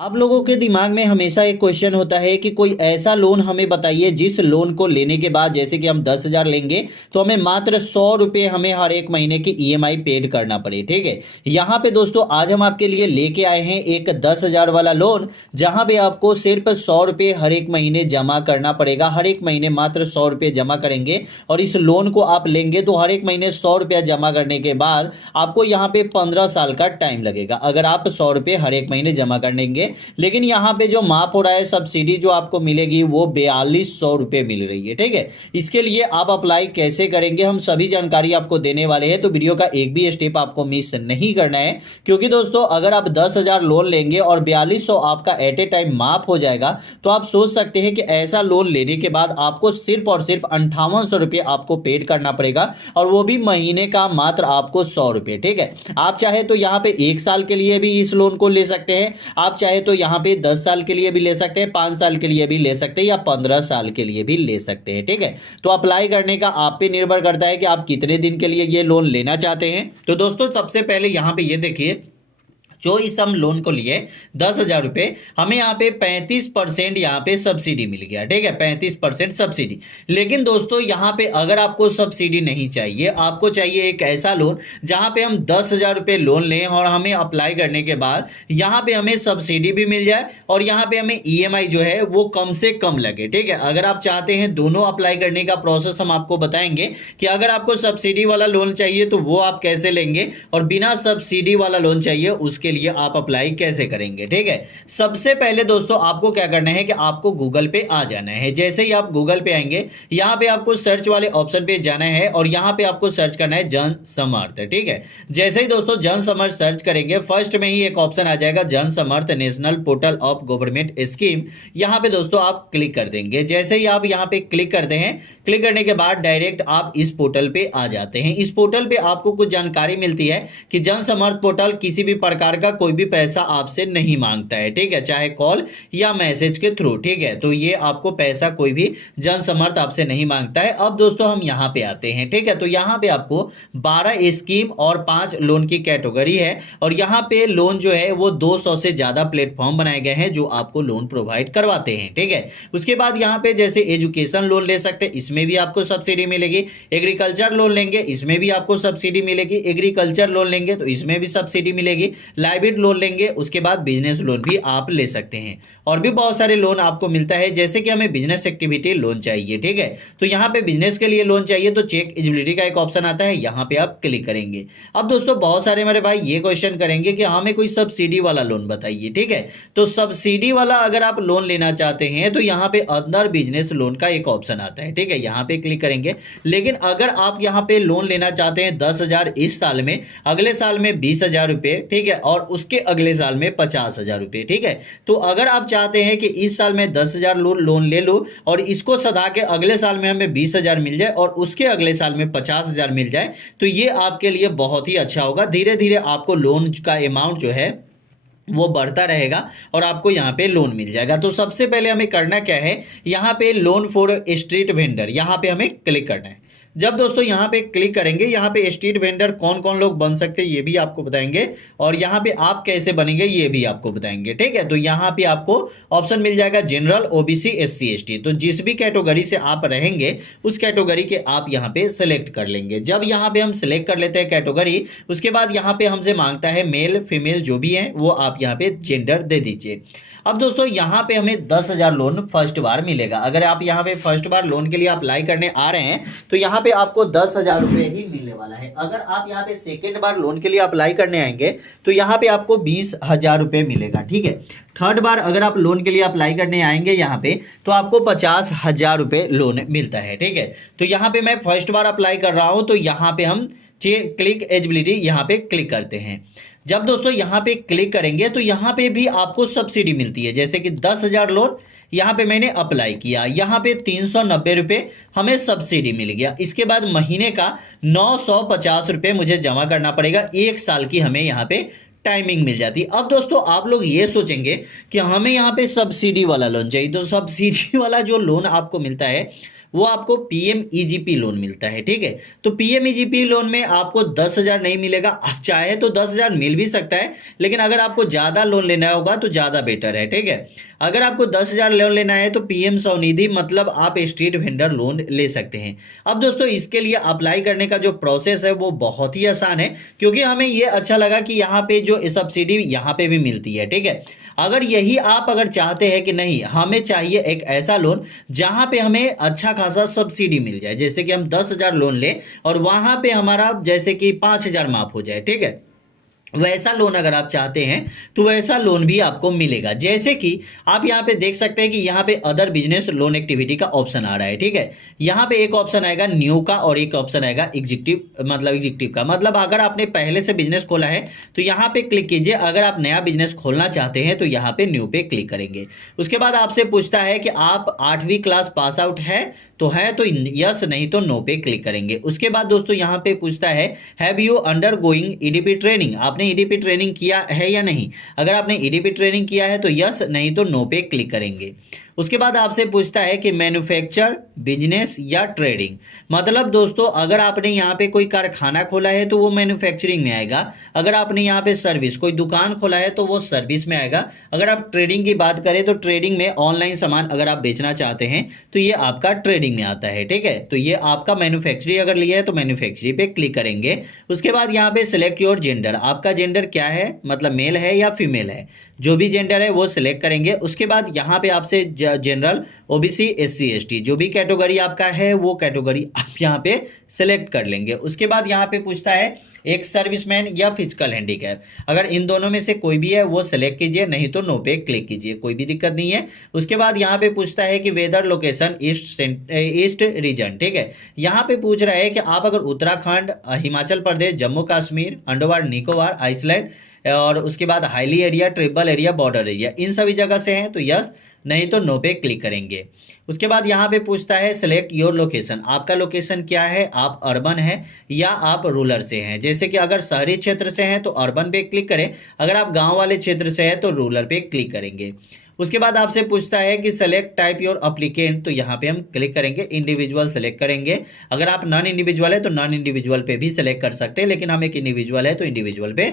आप लोगों के दिमाग में हमेशा एक क्वेश्चन होता है कि कोई ऐसा लोन हमें बताइए जिस लोन को लेने के बाद जैसे कि हम 10,000 लेंगे तो हमें मात्र 100 रुपये हमें हर एक महीने की ईएमआई पेड करना पड़े। ठीक है, यहाँ पे दोस्तों आज हम आपके लिए लेके आए हैं एक 10,000 वाला लोन, जहाँ पे आपको सिर्फ 100 रुपये हर एक महीने जमा करना पड़ेगा। हर एक महीने मात्र 100 रुपये जमा करेंगे और इस लोन को आप लेंगे तो हर एक महीने 100 रुपया जमा करने के बाद आपको यहाँ पे 15 साल का टाइम लगेगा अगर आप 100 रुपये हर एक महीने जमा कर लेंगे। लेकिन यहाँ पे जो माफ हो रहा है सब्सिडी जो आपको मिलेगी वो 4200 रुपये मिल रही है। ठीक है, इसके लिए आप अप्लाई कैसे करेंगे हम सभी जानकारी आपको देने वाले हैं, तो वीडियो का एक भी स्टेप आपको मिस नहीं करना है। क्योंकि दोस्तों अगर आप 10,000 लोन लेंगे और 4200 आपका एट ए टाइम माफ हो जाएगा तो आप सोच सकते हैं कि ऐसा लोन लेने के बाद आपको सिर्फ और सिर्फ 5800 रुपये आपको पेड करना पड़ेगा, और वो भी महीने का मात्र आपको 100 रुपये। ठीक है, आप चाहे तो यहाँ पे 1 साल के लिए भी इस लोन को ले सकते हैं, आप चाहे तो यहाँ पे 10 साल के लिए भी ले सकते हैं, 5 साल के लिए भी ले सकते हैं या 15 साल के लिए भी ले सकते हैं। ठीक है, तो अप्लाई करने का आप पे निर्भर करता है कि आप कितने दिन के लिए ये लोन लेना चाहते हैं। तो दोस्तों सबसे पहले यहाँ पे ये देखिए, जो इस हम लोन को लिए 10,000 रुपये, हमें यहाँ पे 35% यहाँ पे सब्सिडी मिल गया। ठीक है, 35% सब्सिडी। लेकिन दोस्तों यहाँ पे अगर आपको सब्सिडी नहीं चाहिए, आपको चाहिए एक ऐसा लोन जहाँ पे हम 10,000 रुपये लोन लें और हमें अप्लाई करने के बाद यहाँ पे हमें सब्सिडी भी मिल जाए और यहाँ पे हमें ईएमआई जो है वो कम से कम लगे। ठीक है, अगर आप चाहते हैं दोनों अप्लाई करने का प्रोसेस हम आपको बताएंगे कि अगर आपको सब्सिडी वाला लोन चाहिए तो वो आप कैसे लेंगे और बिना सब्सिडी वाला लोन चाहिए उसके लिए आप अप्लाई कैसे करेंगे। ठीक है, सबसे पहले दोस्तों आपको क्या करना है कि आपको गूगल पे आ जाना है। जैसे ही आप गूगल पे आएंगे यहां पे आपको सर्च वाले ऑप्शन पे जाना है और यहां पे आपको सर्च करना है जन समर्थ। ठीक है, जैसे ही दोस्तों जन समर्थ सर्च करेंगे फर्स्ट में ही एक ऑप्शन आ जाएगा Jan Samarth national portal of government scheme. यहां पे दोस्तों आप क्लिक कर देंगे। जैसे ही आप यहां पे क्लिक करते हैं, क्लिक करने के बाद डायरेक्ट आप इस पोर्टल पे आ जाते हैं। इस पोर्टल पे आपको कुछ जानकारी मिलती है कि जन समर्थ पोर्टल किसी भी प्रकार का कोई भी पैसा आपसे नहीं मांगता है। ठीक है, चाहे कॉल या मैसेज के थ्रू। ठीक है, तो ये आपको पैसा कोई भी जन समर्थ आपसे नहीं मांगता है। अब दोस्तों हम यहां पे आते हैं। ठीक है, तो यहां पे आपको 12 स्कीम और 5 लोन की कैटेगरी है और यहां पे लोन जो है वो 200 से ज्यादा प्लेटफॉर्म बनाए गए हैं जो आपको लोन प्रोवाइड करवाते हैं। ठीक है, उसके बाद यहां पे जैसे एजुकेशन लोन ले सकते हैं, इसमें भी आपको सब्सिडी मिलेगी। एग्रीकल्चर लोन लेंगे इसमें भी आपको सब्सिडी मिलेगी। एग्रीकल्चर लोन लेंगे तो इसमें भी सब्सिडी मिलेगी। लाइबिलिटी लोन लेंगे उसके बाद बिजनेस लोन भी आप ले सकते हैं और भी बहुत सारे लोन आपको मिलता है। जैसे कि हमें बिजनेस एक्टिविटी लोन चाहिए। ठीक है, तो यहाँ पे बिजनेस के लिए लोन चाहिए तो चेक एलिजिबिलिटी का एक ऑप्शन आता है, यहाँ पे आप क्लिक करेंगे। अब दोस्तों बहुत सारे मेरे भाई ये क्वेश्चन करेंगे कि हमें कोई सब्सिडी वाला लोन बताइए। ठीक है, तो सब्सिडी वाला अगर आप लोन लेना चाहते हैं तो यहाँ पे अंदर बिजनेस लोन का एक ऑप्शन आता है। ठीक है, यहाँ पे क्लिक करेंगे। लेकिन अगर आप यहाँ पे लोन लेना चाहते हैं 10,000 इस साल में, अगले साल में 20,000 रुपये, ठीक है, और उसके अगले साल में 50,000 रुपये। ठीक है, तो अगर आप चाहते हैं कि इस साल में 10,000 लोन ले लो और इसको सधा के अगले साल में हमें 20,000 मिल जाए और उसके अगले साल में 50,000 मिल जाए तो ये आपके लिए बहुत ही अच्छा होगा। धीरे धीरे आपको लोन का अमाउंट जो है वो बढ़ता रहेगा और आपको यहाँ पे लोन मिल जाएगा। तो सबसे पहले हमें करना क्या है, यहाँ पे लोन फॉर स्ट्रीट वेंडर यहाँ पे हमें क्लिक करना है। जब दोस्तों यहाँ पे क्लिक करेंगे, यहाँ पे स्ट्रीट वेंडर कौन कौन लोग बन सकते हैं ये भी आपको बताएंगे और यहाँ पे आप कैसे बनेंगे ये भी आपको बताएंगे। ठीक है, तो यहाँ पे आपको ऑप्शन मिल जाएगा जनरल, ओबीसी, एससी, एसटी। तो जिस भी कैटेगरी से आप रहेंगे उस कैटेगरी के आप यहाँ पे सिलेक्ट कर लेंगे। जब यहाँ पे हम सिलेक्ट कर लेते हैं कैटेगरी, उसके बाद यहाँ पे हमसे मांगता है मेल फीमेल जो भी है वो आप यहाँ पे जेंडर दे दीजिए। अब दोस्तों यहाँ पे हमें 10,000 लोन फर्स्ट बार मिलेगा। अगर आप यहाँ पे फर्स्ट बार लोन के लिए अप्लाई करने आ रहे हैं तो यहाँ पे आपको 10,000 रुपये ही मिलने वाला है। अगर आप यहाँ पे सेकेंड बार लोन के लिए अप्लाई करने आएंगे तो यहाँ पे आपको 20,000 रुपये मिलेगा। ठीक है, थर्ड बार अगर आप लोन के लिए अप्लाई करने आएंगे यहाँ पे तो आपको 50,000 रुपये लोन मिलता है। ठीक है, तो यहाँ पे मैं फर्स्ट बार अप्लाई कर रहा हूँ तो यहाँ पे हम क्लिक एलिजिबिलिटी यहाँ पे क्लिक करते हैं। जब दोस्तों यहाँ पे क्लिक करेंगे तो यहाँ पे भी आपको सब्सिडी मिलती है। जैसे कि 10,000 लोन यहाँ पे मैंने अप्लाई किया, यहाँ पे 390 रुपये हमें सब्सिडी मिल गया। इसके बाद महीने का 950 रुपये मुझे जमा करना पड़ेगा। 1 साल की हमें यहाँ पे टाइमिंग मिल जाती। अब दोस्तों आप लोग ये सोचेंगे कि हमें यहाँ पे सब्सिडी वाला लोन चाहिए, तो सब्सिडी वाला जो लोन आपको मिलता है वो आपको PMEGP लोन मिलता है। ठीक है, तो PMEGP लोन में आपको 10,000 नहीं मिलेगा, आप चाहे तो 10,000 मिल भी सकता है, लेकिन अगर आपको ज़्यादा लोन लेना होगा तो ज़्यादा बेटर है। ठीक है, अगर आपको 10,000 लोन लेना है तो PM स्वनिधि मतलब आप स्ट्रीट वेंडर लोन ले सकते हैं। अब दोस्तों इसके लिए अप्लाई करने का जो प्रोसेस है वो बहुत ही आसान है, क्योंकि हमें ये अच्छा लगा कि यहाँ पे जो सब्सिडी यहाँ पे भी मिलती है। ठीक है, अगर यही आप अगर चाहते हैं कि नहीं हमें चाहिए एक ऐसा लोन जहाँ पे हमें अच्छा खासा सब्सिडी मिल जाए, जैसे कि हम 10,000 लोन लें और वहाँ पे हमारा जैसे कि 5,000 माफ हो जाए। ठीक है, वैसा लोन अगर आप चाहते हैं तो वैसा लोन भी आपको मिलेगा। जैसे कि आप यहाँ पे देख सकते हैं कि यहाँ पे अदर बिजनेस लोन एक्टिविटी का ऑप्शन आ रहा है। ठीक है, यहाँ पे एक ऑप्शन आएगा न्यू का और एक ऑप्शन आएगा एग्जीक्यूटिव का। मतलब अगर आपने पहले से बिजनेस खोला है तो यहाँ पे क्लिक कीजिए, अगर आप नया बिजनेस खोलना चाहते हैं तो यहाँ पे न्यू पे क्लिक करेंगे। उसके बाद आपसे पूछता है कि आप 8वीं क्लास पास आउट है तो यस, नहीं तो नो पे क्लिक करेंगे। उसके बाद दोस्तों यहाँ पे पूछता है have you under going EDP training, आपने EDP ट्रेनिंग किया है या नहीं। अगर आपने EDP ट्रेनिंग किया है तो यस, नहीं तो नो पे क्लिक करेंगे। उसके बाद आपसे पूछता है कि मैन्युफैक्चर, बिजनेस या ट्रेडिंग। मतलब दोस्तों अगर आपने यहाँ पे कोई कारखाना खोला है तो वो मैन्युफैक्चरिंग में आएगा, अगर आपने यहाँ पे सर्विस कोई दुकान खोला है तो वो सर्विस में आएगा। अगर आप ट्रेडिंग की बात करें तो ट्रेडिंग में ऑनलाइन सामान अगर आप बेचना चाहते हैं तो ये आपका ट्रेडिंग में आता है। ठीक है, तो ये आपका मैन्युफैक्चरिंग अगर लिया है तो मैन्युफैक्चरिंग पे क्लिक करेंगे। उसके बाद यहाँ पे सिलेक्ट योर जेंडर, आपका जेंडर क्या है, मतलब मेल है या फीमेल है, जो भी जेंडर है वो सिलेक्ट करेंगे। उसके बाद यहाँ पे आपसे जनरल, OBC, SC ST जो भी कैटेगरी आपका है वो कैटेगरी आप यहाँ पे सिलेक्ट कर लेंगे। उसके बाद यहाँ पे पूछता है एक सर्विसमैन या फिजिकल हैंडीकैप, अगर इन दोनों में से कोई भी है वो सिलेक्ट कीजिए, नहीं तो नो पे क्लिक कीजिए, कोई भी दिक्कत नहीं है। उसके बाद यहाँ पे पूछता है कि वेदर लोकेशन ईस्ट रीजन। ठीक है, यहाँ पे पूछ रहा है कि आप अगर उत्तराखंड, हिमाचल प्रदेश, जम्मू कश्मीर, अंडमान निकोबार, आइसलैंड और उसके बाद highly area, tribal area, border area, इन सभी जगह से हैं तो यस, नहीं तो नो पे क्लिक करेंगे। उसके बाद यहाँ पे पूछता है सिलेक्ट योर लोकेशन, आपका लोकेशन क्या है, आप अर्बन है या आप रूरल से हैं। जैसे कि अगर शहरी क्षेत्र से हैं तो अर्बन पे क्लिक करें, अगर आप गांव वाले क्षेत्र से हैं तो रूरल पे क्लिक करेंगे। उसके बाद आपसे पूछता है कि सेलेक्ट टाइप योर अप्लीकेंट, तो यहाँ पे हम क्लिक करेंगे, इंडिविजुअल सेलेक्ट करेंगे। अगर आप नॉन इंडिविजुअल है तो नॉन इंडिविजुअल पे भी सिलेक्ट कर सकते हैं, लेकिन हम एक इंडिविजुअल है तो इंडिविजुअल पे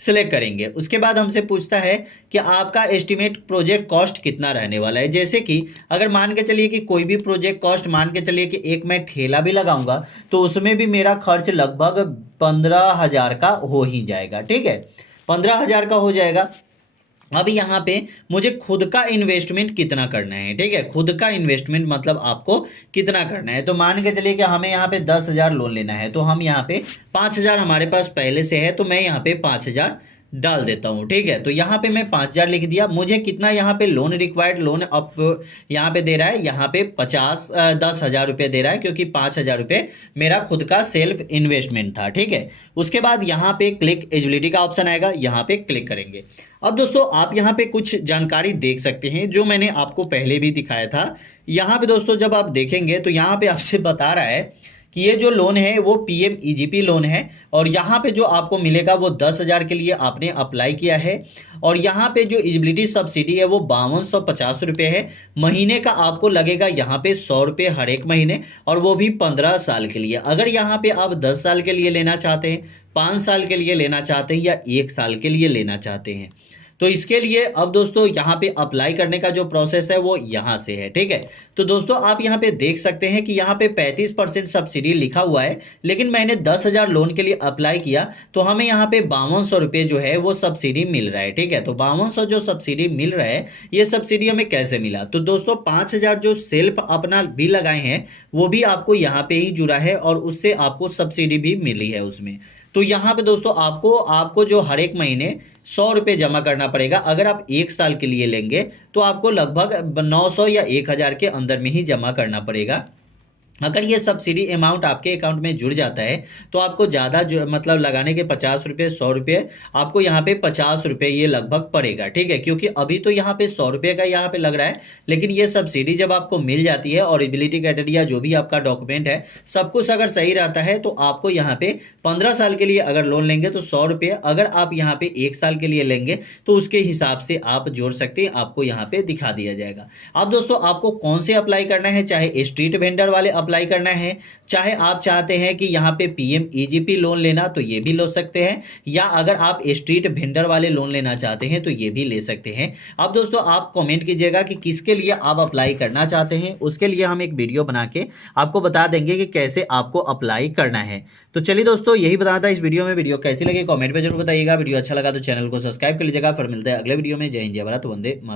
सिलेक्ट करेंगे। उसके बाद हमसे पूछता है कि आपका एस्टिमेट प्रोजेक्ट कॉस्ट कितना रहने वाला है। जैसे कि अगर मान के चलिए कि कोई भी प्रोजेक्ट कॉस्ट, मान के चलिए कि एक मैं ठेला भी लगाऊंगा तो उसमें भी मेरा खर्च लगभग 15,000 का हो ही जाएगा। ठीक है, 15,000 का हो जाएगा। अब यहाँ पे मुझे खुद का इन्वेस्टमेंट कितना करना है। ठीक है, खुद का इन्वेस्टमेंट मतलब आपको कितना करना है, तो मान के चलिए कि हमें यहाँ पे 10,000 लोन लेना है, तो हम यहाँ पे 5,000 हमारे पास पहले से है, तो मैं यहाँ पे 5,000 डाल देता हूँ। ठीक है, तो यहाँ पे मैं 5,000 लिख दिया। मुझे कितना यहाँ पे लोन रिक्वायर्ड, लोन अप यहाँ पे दे रहा है, यहाँ पे 10,000 रुपये दे रहा है, क्योंकि 5,000 रुपये मेरा खुद का सेल्फ इन्वेस्टमेंट था। ठीक है, उसके बाद यहाँ पे क्लिक एलिजिबिलिटी का ऑप्शन आएगा, यहाँ पे क्लिक करेंगे। अब दोस्तों आप यहाँ पे कुछ जानकारी देख सकते हैं जो मैंने आपको पहले भी दिखाया था। यहाँ पे दोस्तों जब आप देखेंगे तो यहाँ पे आपसे बता रहा है कि ये जो लोन है वो PMEGP लोन है, और यहाँ पे जो आपको मिलेगा वो 10,000 के लिए आपने अप्लाई किया है, और यहाँ पे जो एलिजिबिलिटी सब्सिडी है वो 5250 रुपये है। महीने का आपको लगेगा यहाँ पे 100 रुपये हर एक महीने, और वो भी 15 साल के लिए। अगर यहाँ पे आप 10 साल के लिए लेना चाहते हैं, 5 साल के लिए लेना चाहते हैं या 1 साल के लिए लेना चाहते हैं, तो इसके लिए अब दोस्तों यहाँ पे अप्लाई करने का जो प्रोसेस है वो यहाँ से है। ठीक है, तो दोस्तों आप यहाँ पे देख सकते हैं कि यहाँ पे 35% सब्सिडी लिखा हुआ है, लेकिन मैंने 10,000 लोन के लिए अप्लाई किया तो हमें यहाँ पे 5200 रुपये जो है वो सब्सिडी मिल रहा है। ठीक है, तो 5200 जो सब्सिडी मिल रहा है, ये सब्सिडी हमें कैसे मिला, तो दोस्तों 5,000 जो सेल्फ अपना भी लगाए हैं वो भी आपको यहाँ पे ही जुड़ा है, और उससे आपको सब्सिडी भी मिली है उसमें। तो यहाँ पे दोस्तों आपको जो हर एक महीने 100 रुपये जमा करना पड़ेगा। अगर आप 1 साल के लिए लेंगे तो आपको लगभग 900 या 1,000 के अंदर में ही जमा करना पड़ेगा। अगर ये सब्सिडी अमाउंट आपके अकाउंट में जुड़ जाता है तो आपको ज़्यादा जो मतलब लगाने के 50 रुपये 100 रुपये आपको यहाँ पे 50 रुपये ये लगभग पड़ेगा, ठीक है। क्योंकि अभी तो यहाँ पे 100 रुपये का यहाँ पे लग रहा है, लेकिन ये सब्सिडी जब आपको मिल जाती है और एबिलिटी क्राइटेरिया जो भी आपका डॉक्यूमेंट है सब कुछ अगर सही रहता है तो आपको यहाँ पे 15 साल के लिए अगर लोन लेंगे तो 100 रुपये, अगर आप यहाँ पे 1 साल के लिए लेंगे तो उसके हिसाब से आप जोड़ सकते हैं, आपको यहाँ पे दिखा दिया जाएगा। अब दोस्तों आपको कौन से अप्लाई करना है, चाहे स्ट्रीट वेंडर वाले अप्लाई करना है, चाहे आप चाहते हैं कि यहाँ पे PMEGP लोन लेना तो ये भी ले सकते हैं, या अगर आप स्ट्रीट वेंडर वाले लोन लेना चाहते हैं तो ये भी ले सकते हैं। अब दोस्तों आप कमेंट कीजिएगा कि किसके लिए आप अप्लाई करना चाहते हैं, उसके लिए हम एक वीडियो बना के आपको बता देंगे कि कैसे आपको अप्लाई करना है। तो चलिए दोस्तों यही बताना था इस वीडियो में। वीडियो कैसी लगी कमेंट में जरूर बताइएगा। वीडियो अच्छा लगा तो चैनल को सब्सक्राइब कर लीजिएगा। फिर मिलते हैं अगले वीडियो में। जय हिंद जय भारत, वंदे मातरम।